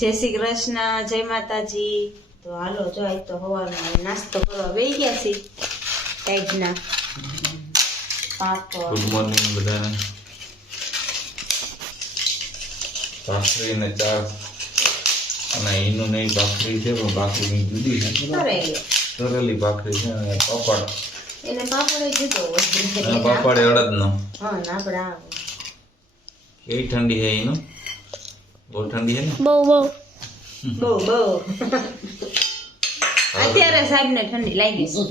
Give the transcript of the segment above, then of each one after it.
જય શ્રી કૃષ્ણ, જય માતાજી. તો હાલો જો આજ તો સવારમાં નાસ્તો કરવા બેસી ગયા છીએ. ટાઈટના પાપડ. ગુડ મોર્નિંગ બધાને. ભાખરી ને ચા અને એનું નહીં ભાખરી છે પણ ભાખરી જુદી છે. તરેલી ભાખરી છે અને પાપડ. એને પાપડ જુદો હોય. પાપડ અડદનો. હા આપણે આ કેવી ઠંડી છે એનું? બહુ ઠંડી છે ને? બહુ અત્યારે સાહેબ ને ઠંડી લાગી છે.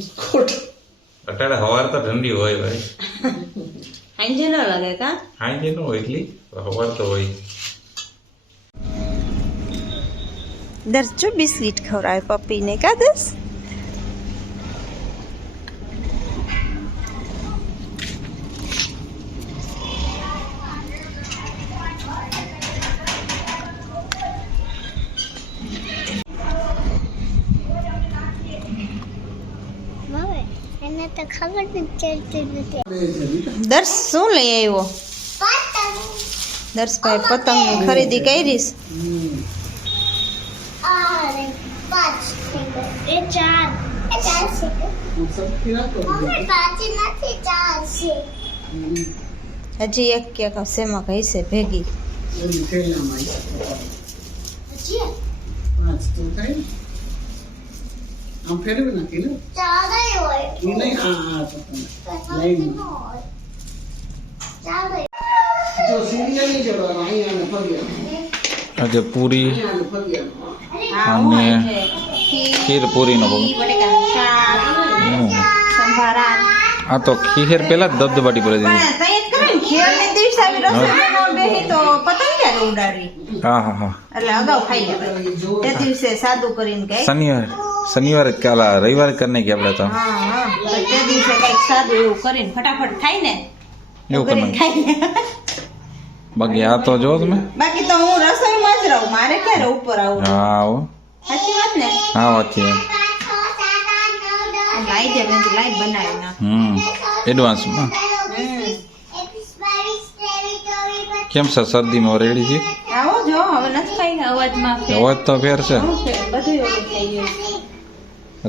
અત્યારે સવાર તો ઠંડી હોય ભાઈ. સાંજે ન લાગે કા? સાંજે ન હોય એટલી, સવાર તો હોય. દર્શ જો બિસ્કિટ ખવડાવે પપ્પીને કા દર્શ? દર્શ શું લઈ આવ્યો? દર્શભાઈ પતંગની ખરીદી કરી હજી એક ક્યાંક શેમાં કઈ છે ભેગી આમ ફેરવી નાખી ને ઈ નહીં આ લાઈન જો સીરિયલ નહીં જોડવાનો અહીંયા ને ફરિયા આજે પૂરી અને ખીર પૂરીનો બહુ. આ તો ખીર પેલા જ દબદબાટી પડે દીધી. હા હા હા. એટલે અગાઉ ખાઈ લેવાય. તે દિવસે સાદું કરીને કઈ શનિવારે કાલા રવિવારે કરને કે આપણે તો તે દિવસે કઈક સાદું એવું કરીને ફટાફટ ખાઈ ને એવું કરીને કરવાનું. ખાઈ લે. બાકી આ તો જો તમે. બાકી તો હું રસોઈમાં જ રહું, મારે ક્યારે ઉપર આવું? હા આવો. સાચી વાત ને? હા વાત છે. લાઈ જાય મેં લાઈ બનાવી નાખ. એડવાન્સમાં કેમ છે? શરદીમાં રેડી છે? આવો જો હવે નથી ખાઈ અવાજમાં ફેર. અવાજ તો ફેર છે. શું ફેર? બધું એવું થઈ ગયું.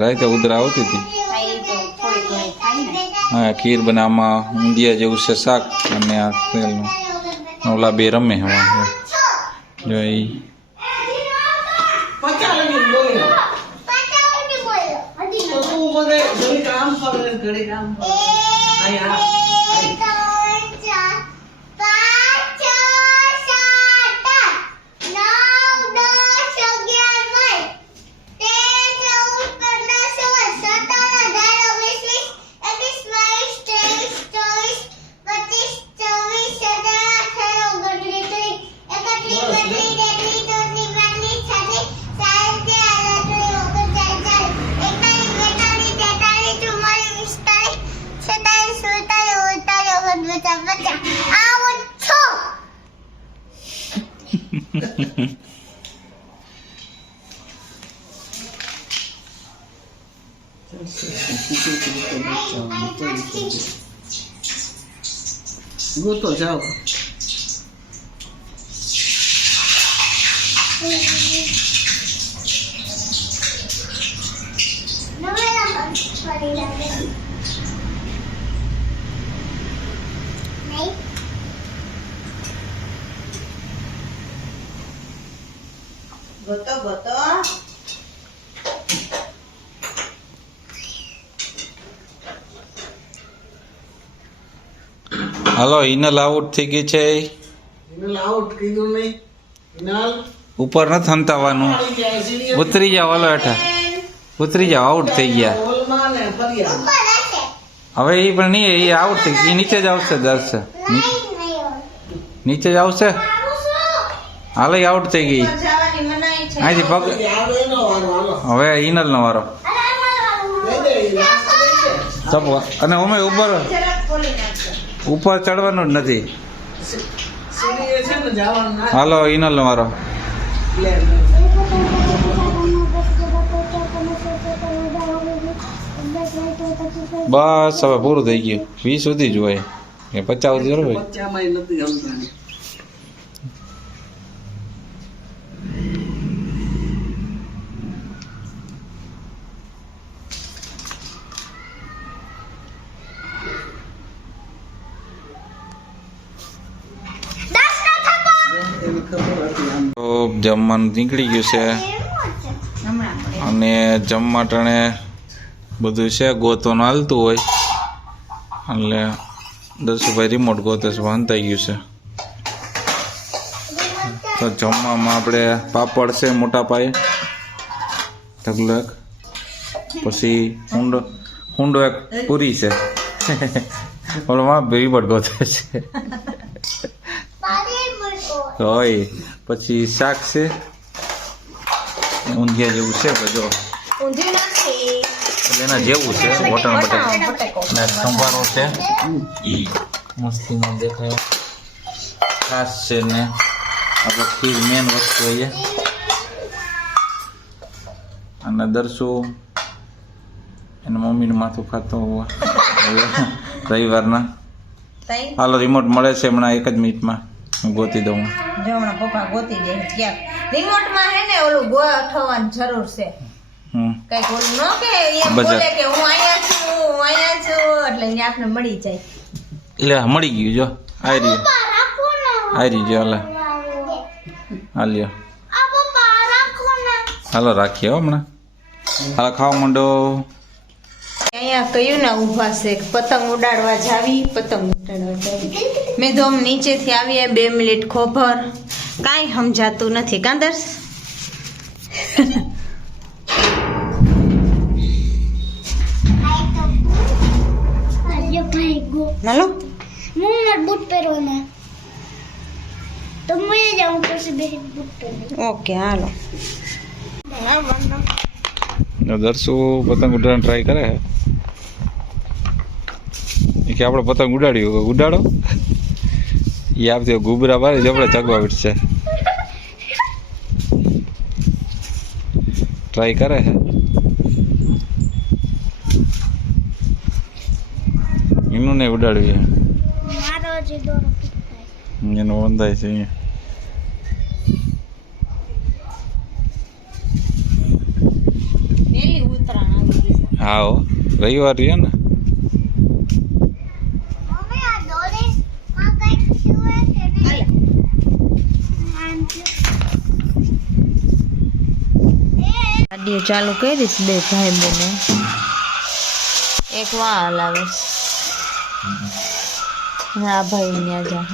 રાતે ઉધરા આવતી હતી. હા, એ તો થોડી ઘણી ખાઈ ને. હા ખીર બનાવવામાં ઊંધિયા જેવું છે શાક અને આ તેલનું. ઓલા બે રમે હવા જો એ પચા લગી બોલ તો તું મને ઘડી કામ કરે ઘડી કામ કરે આયા ગોતો જાઓ ગોતો ગોતો. હાલો ઇનલ આઉટ થઈ ગઈ છે. ઇનલ આઉટ કીધું નહીં ઇનલ ઉપર નથી હંતાવાનું. ઉતરી જાઓ હાલો હેઠા ઉતરી જાઓ. આઉટ થઈ ગયા ઓલમાં ને ફરિયા હવે. એ પણ નહીં, એ આઉટ થઈ ગઈ. નીચે જ આવશે દર્શ, નીચે જ આવશે. હાલો આઉટ થઈ ગઈ. જવાની મનાઈ છે. અહીંથી પગ. આવે એનો વારો હાલો હવે ઇનલ નો વારો. લઈ દે ચપવા અને અમે ઉપર જરાક ખોલી નાખજો. ઉપર ચડવાનું જ નથી. સીરીએ છે ને જવાનું ના હાલો ઇનલ નો વારો. લે બસ હવે પૂરું થઈ ગયું. 20 સુધી જ હોય કે 50 સુધી હોય. 50 માં નથી હલતા જમવાનું નીકળી ગયું છે હમણાં મળે. અને જમવા ટાણે બધું છે ગોતવાનું હાલતું હોય એટલે દર્શુભાઈ રિમોટ ગોતે છે વાંધાઈ ગયું છે. તો જમવામાં આપણે પાપડ છે મોટા પાયે ઢગલો એક, પછી ઊંડો એક પૂરી છે ઓલો માં રિમોટ ગોતે છે હોય, પછી શાક છે ઊંધિયા જેવું છે બધો ઊંધિયું નથી. એના જેવું છે વટણ બટાકા બટેકો. અને સંભારો છે મસ્તીનો દેખાય. છાશ છે ને આપણે ખીર મેન વસ્તુ હોય અને દરસુ એના મમ્મીનું માથું ખાતો હોય રવિવારના. તઈ હાલો રિમોટ મળે છે હમણાં એક જ મિનિટમાં હું ગોતી દઉં. જો હમણાં પપ્પા ગોતી દે ક્યાંક. રિમોટમાં હે ને ઓલું ગોઠવવાની જરૂર છે. કઈક ઓલું ન કે એમ બજાર. બોલે કે હું અહીંયા છું એટલે અહીંયા આપને મળી જાય. એટલે મળી ગયું જો આવી રહ્યું જો હાલ્યો હાલો રાખીએ હો હમણાં. હાલો ખાવા માંડો. અહીંયા કયું ના ઊભા છે પતંગ ઉડાડવા જાવી. મેં તો આમ નીચેથી આવીએ 2 મિનિટ ખોભર કાંઈ સમજાતું નથી કાંદર્સ. હાલો બૂટ પહેરવાના તો મેં જાઉં પછી બે બૂટ પહેરવા. ઓકે હાલો. દરસુ પતંગ ઉડાડવાની ટ્રાય કરે છે કે આપણે પતંગ ઉડાડ્યું ઉડાડો એ આપતી ગુબરા બારી જ આપણે ચગવા વિટશે ટ્રાય કરે છે એનું નહીં ઉડાડવી મારો જે દોરો એનું વંદાય છે અહીંયા. પેલી ઉતરાણ આવી ગઈ છે. હા હો રવિવાર રહ્યો ને મમ્મી આ દોરે માં કઈક છુએ કે નહીં ગાડીઓ ચાલુ કરીશ 2 ભાઈ બહેને. એક વાં હલાવે છે. આ ભાઈ ત્યાં જા.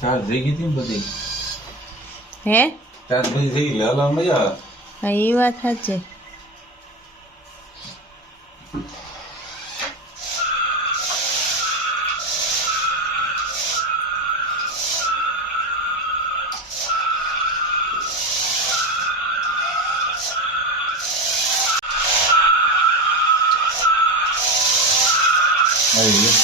ચાર્જ થઈ ગઈ હતી ને બધી હે ચાર્જ બધી થઈ ગઈ હાલો મજા આવે. હા એ વાત સાચી. આવી ગયો.